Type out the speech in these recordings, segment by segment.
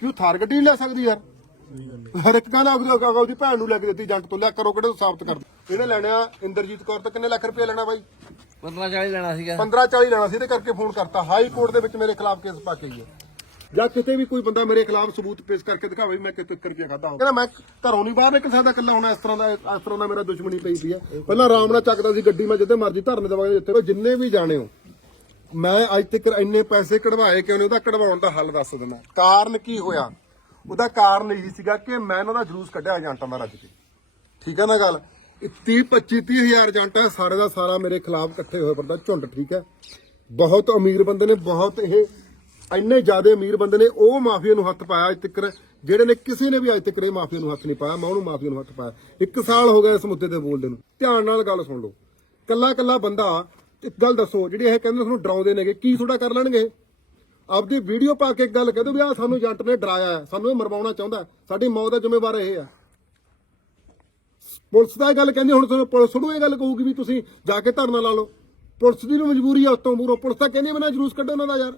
ਕਿ ਉਹ ਥਾਰ ਗੱਡੀ ਨਹੀਂ ਲੈ ਸਕਦੀ ਯਾਰ। ਹਰ ਇੱਕ ਕਹਿੰਦਾ ਆਪਦੀ ਭੈਣ ਨੂੰ ਲੈ ਕੇ ਦਿੱਤੀ ਜੰਟ ਤੋਂ। ਲਿਆ ਕਰੋ ਕਿਹੜੇ ਤੋਂ ਸਾਬਤ ਕਰ। ਇਹਨੇ ਲੈਣਾ ਇੰਦਰਜੀਤ ਕੌਰ ਤੋਂ ਕਿੰਨੇ ਲੱਖ ਰੁਪਏ ਲੈਣਾ ਬਾਈ? 15 40 ਲੈਣਾ ਸੀਗਾ। 15 40 ਲੈਣਾ ਸੀ ਇਹਦੇ ਕਰਕੇ ਫੋਨ ਕਰਤਾ। ਹਾਈ ਕੋਰਟ ਦੇ ਵਿੱਚ ਮੇਰੇ ਖਿਲਾਫ ਕੇਸ ਪਾ ਕੇ ਹੈ। ਜਾਂ ਕਿਤੇ ਵੀ ਕੋਈ ਬੰਦਾ ਮੇਰੇ ਖਿਲਾਫ ਸਬੂਤ ਪੇਸ਼ ਕਰਕੇ ਦਿਖਾਵੇ ਮੈਂ ਕਿਤੇ ਰੁਪਇਆ ਖਾਦਾ ਹਾਂ ਕਹਿੰਦਾ ਮੈਂ ਘਰੋਂ ਨਹੀਂ ਬਾਹਰ ਨਿਕਲ ਸਕਦਾ ਇਕੱਲਾ ਹੁਣ ਇਸ ਤਰ੍ਹਾਂ ਦਾ ਇਸ ਤਰ੍ਹਾਂ ਦਾ ਮੇਰਾ ਦੁਸ਼ਮਣੀ ਪਈ ਪਈ ਹੈ। ਪਹਿਲਾਂ ਆਰਾਮ ਨਾਲ ਚੱਕਦਾ ਸੀ ਗੱਡੀ ਮੈਂ ਜਿੱਦੇ ਮਰਜ਼ੀ ਧਰਨੇ ਦਵਾਂਗੇ ਜਿੱਥੇ ਜਿੰਨੇ ਵੀ ਜਾਣੇ ਹੋ ਮੈਂ ਅੱਜ ਤੱਕ ਇੰਨੇ ਪੈਸੇ ਕਢਵਾਏ ਕਿਉਂ ਨੇ ਉਹਦਾ ਕਢਵਾਉਣ ਦਾ ਹੱਲ ਦੱਸ ਦਿੰਦਾ ਕਾਰਨ ਕੀ ਹੋਇਆ? ਉਹਦਾ ਕਾਰਨ ਇਹ ਸੀਗਾ ਕਿ ਮੈਂ ਉਹਨਾਂ ਦਾ ਜਲੂਸ ਕੱਢਿਆ ਏਜੰਟਾਂ ਦਾ ਰੱਜ ਕੇ ਠੀਕ ਹੈ ਨਾ ਗੱਲ? 30 25 30 ਹਜ਼ਾਰ ਸਾਰੇ ਦਾ ਸਾਰਾ ਮੇਰੇ ਖਿਲਾਫ ਇਕੱਠੇ ਹੋਏ ਬੰਦਾ ਝੁੰਡ, ਠੀਕ ਹੈ? ਬਹੁਤ ਅਮੀਰ ਬੰਦੇ ਨੇ, ਬਹੁਤ ਇਹ ਇੰਨੇ ਜ਼ਿਆਦਾ ਅਮੀਰ ਬੰਦੇ ਨੇ, ਉਹ ਮਾਫੀਆ ਨੂੰ ਹੱਥ ਪਾਇਆ ਅੱਜ ਤੱਕ। ਜਿਹੜੇ ਨੇ ਕਿਸੇ ਨੇ ਵੀ ਅੱਜ ਤੱਕ ਇਹ ਮਾਫੀਆ ਨੂੰ ਹੱਥ ਨਹੀਂ ਪਾਇਆ, ਮੈਂ ਉਹਨੂੰ ਮਾਫੀਆ ਨੂੰ ਹੱਥ ਪਾਇਆ। ਇੱਕ ਸਾਲ ਹੋ ਗਿਆ ਇਸ ਮੁੱਦੇ ਤੇ ਬੋਲਦੇ ਨੂੰ। ਧਿਆਨ ਨਾਲ ਗੱਲ ਸੁਣ ਲਓ। ਕੱਲਾ ਕੱਲਾ ਬੰਦਾ ਇੱਕ ਗੱਲ ਦੱਸੋ, ਜਿਹੜੀ ਇਹ ਕਹਿੰਦੇ ਤੁਹਾਨੂੰ ਡਰਾਉਂਦੇ ਨੇਗੇ, ਕੀ ਤੁਹਾਡਾ ਕਰ ਲੈਣਗੇ? ਆਪਦੀ ਵੀਡੀਓ ਪਾ ਕੇ ਇੱਕ ਗੱਲ ਕਹਿ ਦਿਓ ਵੀ ਆ ਸਾਨੂੰ ਏਜੰਟ ਨੇ ਡਰਾਇਆ ਸਾਨੂੰ ਇਹ ਮਰਵਾਉਣਾ ਚਾਹੁੰਦਾ ਸਾਡੀ ਮੌਤ ਦਾ ਜ਼ਿੰਮੇਵਾਰ ਇਹ ਹੈ। ਪੁਲਿਸ ਦਾ ਇਹ ਗੱਲ ਕਹਿੰਦੇ, ਹੁਣ ਤੁਹਾਨੂੰ ਪੁਲਿਸ ਨੂੰ ਇਹ ਗੱਲ ਕਹੂਗੀ ਵੀ ਤੁਸੀਂ ਜਾ ਕੇ ਧਰਨਾ ਲਾ ਲਓ। ਪੁਲਿਸ ਦੀ ਵੀ ਮਜਬੂਰੀ ਆ ਉਤੋਂ ਮੂਰੋਂ ਪੁਲਿਸ ਤਾਂ ਕਹਿੰਦੀ ਮੈਂ ਜਲੂਸ ਕੱਢੋ ਉਹਨਾਂ ਦਾ ਯਾਰ।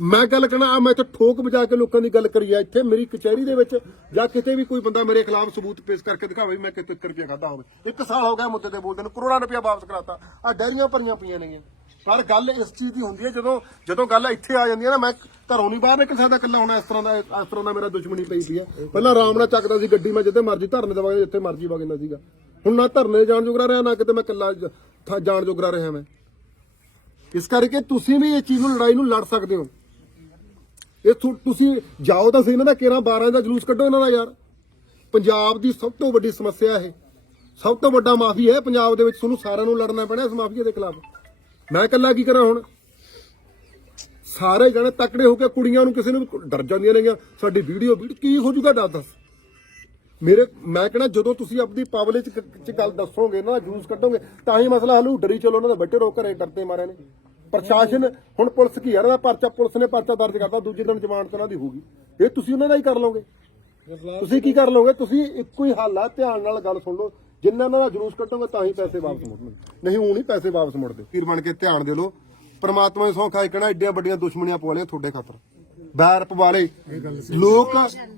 ਮੈਂ ਗੱਲ ਕਰਨਾ ਆ ਮੈਂ ਇੱਥੇ ਠੋਕ ਵਜਾ ਕੇ ਲੋਕਾਂ ਦੀ ਗੱਲ ਕਰੀ ਆ। ਇੱਥੇ ਮੇਰੀ ਕਚਹਿਰੀ ਦੇ ਵਿੱਚ ਜਾਂ ਕਿਤੇ ਵੀ ਕੋਈ ਬੰਦਾ ਮੇਰੇ ਖਿਲਾਫ ਸਬੂਤ ਪੇਸ਼ ਕਰਕੇ ਦਿਖਾਵੇ ਮੈਂ ਕਿਤੇ ਰੁਪਇਆ ਖਾਦਾ ਹੋਵੇ। ਇੱਕ ਸਾਲ ਹੋ ਗਿਆ ਮੁੱਦੇ ਤੇ ਬੋਲਦੇ ਨੂੰ, ਕਰੋੜਾਂ ਰੁਪਇਆ ਵਾਪਸ ਕਰਾਤਾ। ਆ ਡੈਰੀਆਂ ਭਰੀਆਂ ਪਈਆਂ ਨੇਗੀਆਂ। ਪਰ ਗੱਲ ਇਸ ਚੀਜ਼ ਦੀ ਹੁੰਦੀ ਹੈ, ਜਦੋਂ ਜਦੋਂ ਗੱਲ ਇੱਥੇ ਆ ਜਾਂਦੀ ਹੈ ਨਾ, ਮੈਂ ਘਰੋਂ ਨਹੀਂ ਬਾਹਰ ਨਿਕਲ ਸਕਦਾ, ਇਕੱਲਾ ਹੁਣ ਇਸ ਤਰ੍ਹਾਂ ਦਾ, ਇਸ ਤਰ੍ਹਾਂ ਦਾ ਮੇਰਾ ਦੁਸ਼ਮਣੀ ਪਈ ਪਈ ਹੈ। ਪਹਿਲਾਂ ਆਰਾਮ ਨਾਲ ਚੱਕਦਾ ਸੀ ਗੱਡੀ, ਮੈਂ ਜਿੱਥੇ ਮਰਜ਼ੀ ਧਰਨੇ ਦਵਾਂਗੇ ਜਿੱਥੇ ਮਰਜ਼ੀ ਵਗਦਾ ਸੀਗਾ। ਹੁਣ ਨਾ ਧਰਨੇ ਜਾਣ ਜੋਗਰਾ ਰਿਹਾ, ਨਾ ਕਿਤੇ ਮੈਂ ਇਕੱਲਾ ਜਾਣ ਜੋਗਰਾ ਰਿਹਾ ਮੈਂ। ਇਸ ਕਰਕੇ ਤੁਸੀਂ ਵੀ ਇਹ ਚੀਜ਼ ਨੂੰ, ਲੜਾਈ ਨੂੰ ਲੜ ਸਕਦੇ ਹੋ। ਇਹ ਤੁਸੀਂ ਜਾਓ ਤਾਂ ਸਹੀ, ਇਹਨਾਂ ਦਾ ਕੇਰਾ 12 ਦਾ ਜਲੂਸ ਕੱਢੋ ਇਹਨਾਂ ਦਾ ਯਾਰ। ਪੰਜਾਬ ਦੀ ਸਭ ਤੋਂ ਵੱਡੀ ਸਮੱਸਿਆ ਇਹ। ਸਭ ਤੋਂ ਵੱਡਾ ਮਾਫੀ ਹੈ, ਪੰਜਾਬ ਦੇ ਵਿੱਚ ਤੁਹਾਨੂੰ ਸਾਰਿਆਂ ਨੂੰ ਲੜਨਾ ਪੈਣਾ ਇਸ ਮਾਫੀਆ ਦੇ ਖਿਲਾਫ। ਮੈਂ ਇਕੱਲਾ ਕੀ ਕਰਾਂ ਹੁਣ? ਸਾਰੇ ਜਣੇ ਤਕੜੇ ਹੋ ਕੇ ਕੁੜੀਆਂ ਨੂੰ ਕਿਸੇ ਨੂੰ ਡਰ ਜਾਂਦੀਆਂ ਨੇਗੀਆਂ। ਸਾਡੀ ਵੀਡੀਓ ਵੀਡੀਓ ਕੀ ਹੋ ਜੂਗਾ, ਡਰ ਦੱਸ। ਮੇਰੇ, ਮੈਂ ਕਹਿੰਦਾ ਜਦੋਂ ਤੁਸੀਂ ਆਪਣੀ ਪਬਲਿਕ ਚ ਗੱਲ ਦੱਸੋਗੇ ਨਾ ਜੂਸ ਕੱਢੋਗੇ, ਤਾਂ ਹੀ ਮਸਲਾ ਹੱਲ ਡਰੀ ਚਲੋ, ਉਹਨਾਂ ਦਾ ਬੱਟੇ ਰੋ ਘਰੇ ਡਰਦੇ ਮਾਰੇ ਨੇ। ਪ੍ਰਸ਼ਾਸਨ ਹੁਣ ਪੁਲਿਸ ਕੀ ਦਾ ਪਰਚਾ ਪੁਲਿਸ ਨੇ ਪਰਚਾ ਦਰਜ ਕਰਤਾ ਦੂਜੇ ਦਿਨ ਜ਼ਮਾਨਤ ਉਹਨਾਂ ਦੀ ਹੋਊਗੀ। ਇਹ ਤੁਸੀਂ ਉਹਨਾਂ ਦਾ ਹੀ ਕਰ ਲਓਗੇ। ਤੁਸੀਂ ਕੀ ਕਰ ਲਓਗੇ? ਤੁਸੀਂ ਇੱਕੋ ਹੀ ਹੱਲ ਆ ਧਿਆਨ ਨਾਲ ਗੱਲ ਸੁਣ ਲਓ। ਜਿੰਨਾ ਉਹਨਾਂ ਦਾ ਜਲੂਸ ਕੱਢੋਗੇ ਤਾਂ ਹੀ ਪੈਸੇ ਵਾਪਸ ਮੁੜਨਗੇ। ਨਹੀਂ ਉਹ ਨਹੀਂ ਪੈਸੇ ਵਾਪਸ ਮੁੜਦੇ। ਵੀਰ ਬਣ ਕੇ ਧਿਆਨ ਦੇ ਲਓ। ਪ੍ਰਮਾਤਮਾ ਦੀ ਸੌਂ ਖਾਈ ਕਹਿਣਾ ਏਡੀਆਂ ਵੱਡੀਆਂ ਦੁਸ਼ਮਣੀਆਂ ਪਵਾ ਲਿਆ ਤੁਹਾਡੇ ਖਾਤਰ। ਬੈਰ ਪਵਾ ਲਏ ਲੋਕ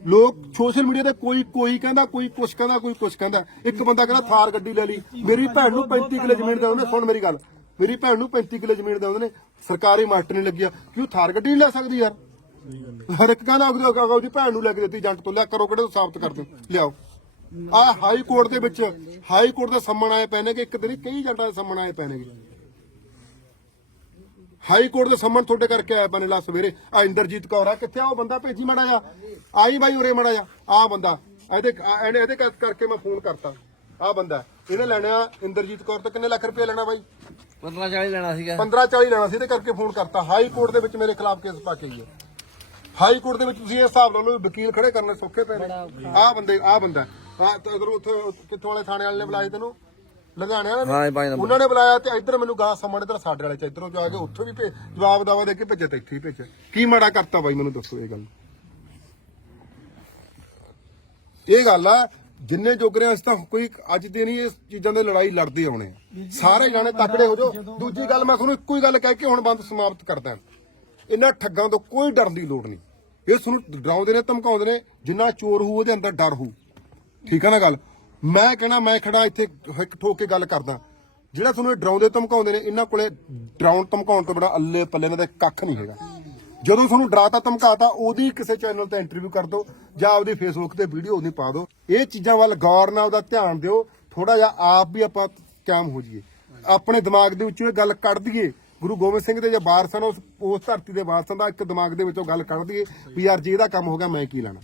ਲੋਕ ਸੋਸ਼ਲ ਮੀਡੀਆ ਤੇ ਕੋਈ ਕੋਈ ਕਹਿੰਦਾ ਕੋਈ ਕੁਛ ਕਹਿੰਦਾ ਕੋਈ ਕੁਛ ਕਹਿੰਦਾ। ਇੱਕ ਬੰਦਾ ਕਹਿੰਦਾ ਥਾਰ ਗੱਡੀ ਲੈ ਲਈ। ਮੇਰੀ ਭੈਣ ਨੂੰ 35 ਕਿੱਲੇ ਜ਼ਮੀਨ ਦੇ ਉਹਨੇ ਸੁਣ ਮੇਰੀ ਗੱਲ। ਮੇਰੀ ਭੈਣ ਨੂੰ 35 ਕਿੱਲੇ ਜ਼ਮੀਨ ਦੇ ਨੇ, ਸਰਕਾਰੀ ਮਾਸਟਰ ਨਹੀਂ ਲੱਗਿਆ। ਕਿ ਥਾਰ ਗੱਡੀ ਨਹੀਂ ਲੈ ਸਕਦੀ ਯਾਰ? ਹਰ ਇੱਕ ਕਹਿੰਦਾ ਆਪਦੀ ਭੈਣ ਨੂੰ ਲੈ ਕੇ ਦਿੱਤੀ, ਜੰਟ ਤੋਂ ਲਿਆ ਕਰੋ ਕਿਹੜੇ ਤੋਂ ਸਾਬਤ ਕਰ ਲਿਆਓ। ਆ ਹਾਈ ਕੋਰਟ ਦੇ ਵਿੱਚ ਹਾਈ ਕੋਰਟ ਦੇ ਸੰਮਣ ਆਏ ਪਏ ਕਿ ਇੱਕ ਦਿਨ ਕਈ ਜੰਟਾਂ ਦੇ ਸੰਮਣ ਆਏ ਪਏ ਹਾਈ ਕੋਰਟ ਦੇ ਸੰਮਣ ਤੁਹਾਡੇ ਕਰਕੇ ਆਇਆ ਪਏ ਲਾ ਸਵੇਰੇ। ਆ ਇੰਦਰਜੀਤ ਕੌਰ ਆ, ਕਿੱਥੇ ਆ? ਉਹ ਬੰਦਾ ਭੇਜੀ ਮੜਾ ਜਾ ਆਈ ਬਾਈ ਉਰੇ ਮੜਾ ਜਾ ਆ ਬੰਦਾ। ਇਹਦੇ ਇਹਨੇ ਇਹਦੇ ਕਰਕੇ ਮੈਂ ਫੋਨ ਕਰਤਾ। ਆ ਬੰਦਾ। ਇਹਨੇ ਲੈਣਾ ਇੰਦਰਜੀਤ ਕੌਰ ਤੋਂ ਕਿੰਨੇ ਲੱਖ ਰੁਪਏ ਲੈਣਾ ਬਾਈ? 15 40 ਲੈਣਾ ਸੀਗਾ। 15 40 ਲੈਣਾ ਸੀ ਇਹਦੇ ਕਰਕੇ ਫੋਨ ਕਰਤਾ। ਹਾਈ ਕੋਰਟ ਦੇ ਵਿੱਚ ਮੇਰੇ ਖਿਲਾਫ ਕੇਸ ਪਾ ਕੇ ਆਈ ਹੈ। ਹਾਈ ਕੋਰਟ ਦੇ ਵਿੱਚ ਤੁਸੀਂ ਇਹ ਹਿਸਾਬ ਲਾ ਲਓ ਵੀ ਵਕੀਲ ਖੜੇ ਕਰਨੇ ਸੌਖੇ ਪਏ ਨੇ। ਆਹ ਬੰਦੇ ਆਹ ਬੰਦਾ ਆ ਇਧਰ ਉੱਥੇ ਕਿੱਥੋਂ ਵਾਲੇ ਥਾਣੇ ਵਾਲੇ ਨੇ ਬੁਲਾਏ ਤੈਨੂੰ? ਲੁਧਿਆਣੇ ਵਾਲੇ ਨੇ? ਹਾਂ, ਇਹ ਪੰਜ ਨੰਬਰ। ਉਹਨਾਂ ਨੇ ਬੁਲਾਇਆ ਤੇ ਇੱਧਰ ਮੈਨੂੰ ਗਾਹ ਸਮਣ ਇੱਧਰ ਸਾਡੇ ਵਾਲੇ ਚ ਇੱਧਰੋਂ ਜਾ ਕੇ ਉੱਥੋਂ ਵੀ ਭੇ- ਜਵਾਬ ਦਾਵਾ ਦੇ ਕੇ ਭੇਜੇ ਤੇ ਇੱਥੇ ਹੀ ਭੇਜੇ ਕੀ ਮਾੜਾ ਕਰਤਾ ਬਾਈ ਮੈਨੂੰ ਦੱਸੋ ਇਹ ਗੱਲ। ਇਹ ਗੱਲ ਆ ਜਿੰਨੇ ਜੋਗਰੇ ਅਸੀਂ ਤਾਂ ਕੋਈ ਅੱਜ ਦੇ ਨਹੀਂ, ਇਸ ਚੀਜ਼ਾਂ ਦੇ ਲੜਾਈ ਲੜਦੇ ਆਉਣੇ ਸਾਰੇ ਜਾਣੇ ਤਕੜੇ ਹੋ ਜਾਓ। ਦੂਜੀ ਗੱਲ ਮੈਂ ਤੁਹਾਨੂੰ ਇੱਕੋ ਹੀ ਗੱਲ ਕਹਿ ਕੇ ਹੁਣ ਬੰਦ ਸਮਾਪਤ ਕਰਦਾ ਇਹਨਾਂ ਠੱਗਾਂ ਤੋਂ ਕੋਈ ਡਰਨ ਦੀ ਲੋੜ ਨਹੀਂ। ਇਹ ਤੁਹਾਨੂੰ ਡਰਾਉਂਦੇ ਨੇ, ਧਮਕਾਉਂਦੇ ਨੇ, ਜਿੰਨਾ ਚੋਰ ਹੋਊ, ਉਹਦੇ ਅੰਦਰ ਡਰ ਹੋਊ। ਠੀਕ ਹੈ ਨਾ ਗੱਲ? ਮੈਂ ਕਹਿਣਾ, ਮੈਂ ਖੜਾ ਇੱਥੇ ਇੱਕ ਠੋਕ ਕੇ ਗੱਲ ਕਰਦਾ। ਜਿਹੜਾ ਤੁਹਾਨੂੰ ਇਹ ਡਰਾਉਂਦੇ, ਧਮਕਾਉਂਦੇ ਨੇ, ਇਹਨਾਂ ਕੋਲੇ ਡਰਾਉਣ, ਧਮਕਾਉਣ ਤੋਂ ਬੜਾ ਅੱਲੇ ਪੱਲੇ ਇਹਨਾਂ ਦਾ ਕੱਖ ਨਹੀਂ ਹੈਗਾ। ਜਦੋਂ ਤੁਹਾਨੂੰ ਡਰਾਤਾ ਧਮਕਾਤਾ ਉਹਦੀ ਕਿਸੇ ਚੈਨਲ ਤੇ ਇੰਟਰਵਿਊ ਕਰ ਦਿਓ ਜਾਂ ਆਪਦੀ ਫੇਸਬੁੱਕ ਤੇ ਵੀਡੀਓ ਉਹਦੀ ਪਾ ਦਿਓ ਇਹ ਚੀਜ਼ਾਂ ਵੱਲ ਗੌਰ ਨਾਲ ਉਹਦਾ ਧਿਆਨ ਦਿਓ। ਥੋੜਾ ਜਿਹਾ ਆਪ ਵੀ ਆਪਾਂ ਕਾਇਮ ਹੋ ਜਾਈਏ। ਆਪਣੇ ਦਿਮਾਗ ਦੇ ਵਿੱਚੋਂ ਇਹ ਗੱਲ ਕੱਢ ਦਈਏ। ਗੁਰੂ ਗੋਬਿੰਦ ਸਿੰਘ ਦੇ ਜੇ ਵਾਰਸਾਂ ਉਸ ਉਸ ਧਰਤੀ ਦੇ ਵਾਰਸਾਂ ਦਾ ਇੱਕ ਦਿਮਾਗ ਦੇ ਵਿੱਚੋਂ ਗੱਲ ਕੱਢ ਦਈਏ ਵੀ ਯਾਰ ਜੇ ਇਹਦਾ ਕੰਮ ਹੋ ਗਿਆ ਮੈਂ ਕੀ ਲੈਣਾ?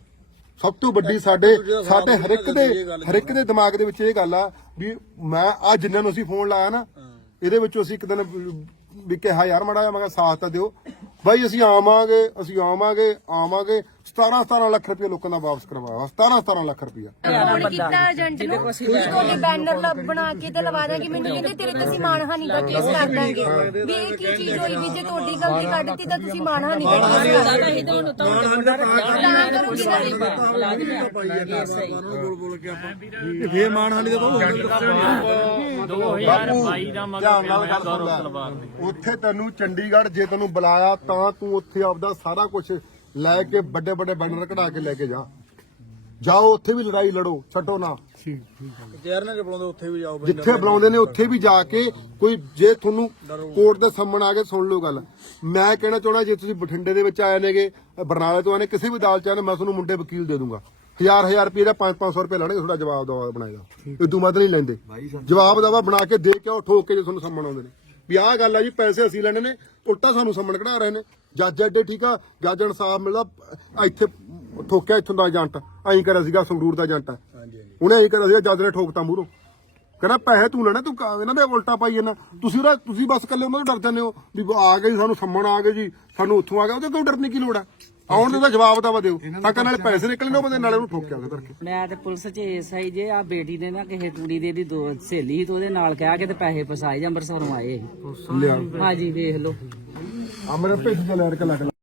ਸਭ ਤੋਂ ਵੱਡੀ ਸਾਡੇ ਸਾਡੇ ਹਰ ਇੱਕ ਦੇ ਹਰ ਇੱਕ ਦੇ ਦਿਮਾਗ ਦੇ ਵਿੱਚ ਇਹ ਗੱਲ ਆ ਵੀ ਮੈਂ ਆ ਜਿੰਨਾਂ ਨੂੰ ਅਸੀਂ ਫੋਨ ਲਾਇਆ ਨਾ ਇਹਦੇ ਵਿੱਚੋਂ ਅਸੀਂ ਇੱਕ ਦਿਨ ਵੀ ਕਿਹਾ ਯਾਰ ਮੜਾ ਮੈਂ ਕਿਹਾ ਸਾਥ ਤਾਂ ਦਿਓ। ਬਾਈ ਅਸੀਂ ਆਵਾਂਗੇ ਅਸੀਂ ਆਵਾਂਗੇ ਆਵਾਂਗੇ। 17 17 ਲੱਖ ਰੁਪਏ ਲੋਕਾਂ ਦਾ ਵਾਪਸ ਕਰਵਾਇਆ 17 17 ਲੱਖ ਰੁਪਏ ਫੋਨ ਕੀਤਾ ਏਜੰਟ ਨੂੰ? ਤੁਹਾਡੇ ਬੈਨਰ ਲ- ਬਣਾ ਕੇ ਤੇ ਲਵਾ ਦਾਂਗੇ ਮੈਨੂੰ ਕਹਿੰਦੇ ਤੇਰੇ ਤੇ ਅਸੀਂ ਮਾਨਹਾਨੀ ਦਾ ਕੇਸ ਕਰ ਦਾਂਗੇ। ਵੀ ਇਹ ਕੀ ਚੀਜ਼ ਹੋਈ ਵੀ ਜੇ ਤੁਹਾਡੀ ਗਲਤੀ ਕੱਢਤੀ ਤਾਂ ਤੁਸੀਂ ਮਾਨਹਾਨੀ ਦਾ ਕੇਸ ਕਰ ਦਾਂਗੇ ਤਾਂ ਕਰੂਗੀ। ਨਾ ਫੇਰ ਮਾਨਹਾਨੀ ਦਾ ਬਹੁਤ 2022 ਦਾ ਮਗਰ ਧਿਆਨ ਨਾਲ ਪਿਆ ਗੱਲ ਗੌਰਵ ਸੁਣ ਲੈ। ਤਲਵਾਰ ਨੇ ਉੱਥੇ ਤੈਨੂੰ ਚੰਡੀਗੜ੍ਹ ਜੇ ਤੈਨੂੰ ਬੁਲਾਇਆ ਤਾਂ ਤੂੰ ਉੱਥੇ ਆਪਦਾ ਸਾਰਾ ਕੁਝ ਲੈ ਕੇ ਵੱਡੇ ਵੱਡੇ ਬੈਨਰ ਕਢਾ ਕੇ ਲੈ ਕੇ ਜਾ। ਜਾਓ ਉੱਥੇ ਵੀ ਲੜਾਈ ਲੜੋ ਛੱਡੋ ਨਾ। ਜੈਰਨੇ ਚ ਬੁਲਾਉਂਦੇ ਉੱਥੇ ਵੀ ਜਾਓ ਜਿੱਥੇ ਬੁਲਾਉਂਦੇ ਨੇ ਉੱਥੇ ਵੀ ਜਾ ਕੇ ਕੋਈ ਜੇ ਤੁਹਾਨੂੰ ਕੋਰਟ ਦੇ ਸਾਹਮਣ ਆ ਕੇ ਸੁਣ ਲਓ ਗੱਲ। ਮੈਂ ਕਹਿਣਾ ਚਾਹਣਾ ਜੇ ਤੁਸੀਂ ਬਠਿੰਡੇ ਦੇ ਵਿੱਚ ਆਏ ਨੇਗੇ ਬਰਨਾਲੇ ਤੋਂ ਆਏ ਨੇ ਕਿਸੇ ਵੀ ਦਾਲ ਚ ਆਏ ਨੇ ਮੈਂ ਤੁਹਾਨੂੰ ਮੁੰਡੇ ਵਕੀਲ ਦੇ ਦੂੰਗਾ। ਹਜ਼ਾਰ ਹਜ਼ਾਰ ਰੁਪਏ ਦਾ 5-500 ਰੁਪਏ ਲੈਣਗੇ ਤੁਹਾਡਾ ਜਵਾਬ ਦਵਾ ਬਣਾਏਗਾ। ਇਦੋਂ ਵੱਧ ਨਹੀਂ ਲੈਂਦੇ। ਜਵਾਬ ਦਵਾ ਬਣਾ ਕੇ ਦੇ ਕੇ ਆਓ ਠੋਕ ਕੇ ਜੇ ਤੁਹਾਨੂੰ ਸਾਹਮਣ ਆਉਂਦੇ ਨੇ। ਵੀ ਆਹ ਗੱਲ ਆ ਜੀ ਪੈਸੇ ਅਸੀਂ ਲੈਣੇ ਨੇ ਉਲਟਾ ਸਾਨੂੰ ਸਾਹਮਣ ਕਢਾ ਰਹੇ ਨੇ। ਜੱਜ ਐਡੇ ਠੀਕ ਆ ਜੱਜ ਇਨਸਾਫ ਮਿਲਦਾ ਇੱਥੇ ਠੋਕਿਆ ਇੱਥੋਂ ਦਾ ਏਜੰਟ ਐਂ ਕਰਿਆ ਸੀਗਾ ਸੰਗਰੂਰ ਦਾ ਏਜੰਟ। ਉਹਨੇ ਐਂ ਕਰਿਆ ਸੀਗਾ ਜੱਜ ਨੇ ਠੋਕਤਾ ਮੂਹਰੋਂ। ਕਹਿੰਦਾ ਪੈਸੇ ਤੂੰ ਲੈਣਾ ਤੂੰ ਇਹਨਾਂ ਦੇ ਉਲਟਾ ਪਾਈ ਜਾਂਦਾ। ਤੁਸੀਂ ਉਹਦਾ ਤੁਸੀਂ ਬਸ ਕੱਲੇ ਉਹਨਾਂ ਤੋਂ ਡਰ ਜਾਂਦੇ ਹੋ ਵੀ ਆ ਗਏ ਸਾਨੂੰ ਸੰਮਣ ਆ ਗਏ ਜੀ ਸਾਨੂੰ ਉੱਥੋਂ ਆ ਗਿਆ ਉਹਦੇ ਕੋਈ ਡਰਨ ਕੀ ਲੋੜ ਆ? ਆਉਣ ਦੇ ਉਹਦਾ ਜਵਾਬ ਤਾਂ ਦਿਓ ਤਾਂ ਕਿ ਨਾਲੇ ਪੈਸੇ ਨਿਕਲਣੇ ਉਹ ਬੰਦੇ ਨਾਲੇ ਉਹਨੂੰ ਠੋਕਿਆ ਉਹਦੇ ਕਰਕੇ। ਮੈਂ ਤੇ ਪੁਲਿਸ ਚ ਐਸਆਈ ਜੇ ਆ ਬੇਟੀ ਨੇ ਨਾ ਕਿਸੇ ਕੁੜੀ ਦੇ ਦੀ ਦੋ ਸਹੇਲੀ ਸੀ ਤੇ ਉਹਦੇ ਨਾਲ ਕਹਿ ਕੇ ਤੇ ਪੈਸੇ ਫਸਾਏ ਜਾਂ ਅੰਮ੍ਰਿਤਸਰੋਂ ਆਏ ਲਿਆ ਹਾਂਜੀ ਵੇਖ ਲਓ। ਆ ਮੇਰੇ ਭੇਜ ਦੇ ਲੈਣ ਕੇ ਲੱਗ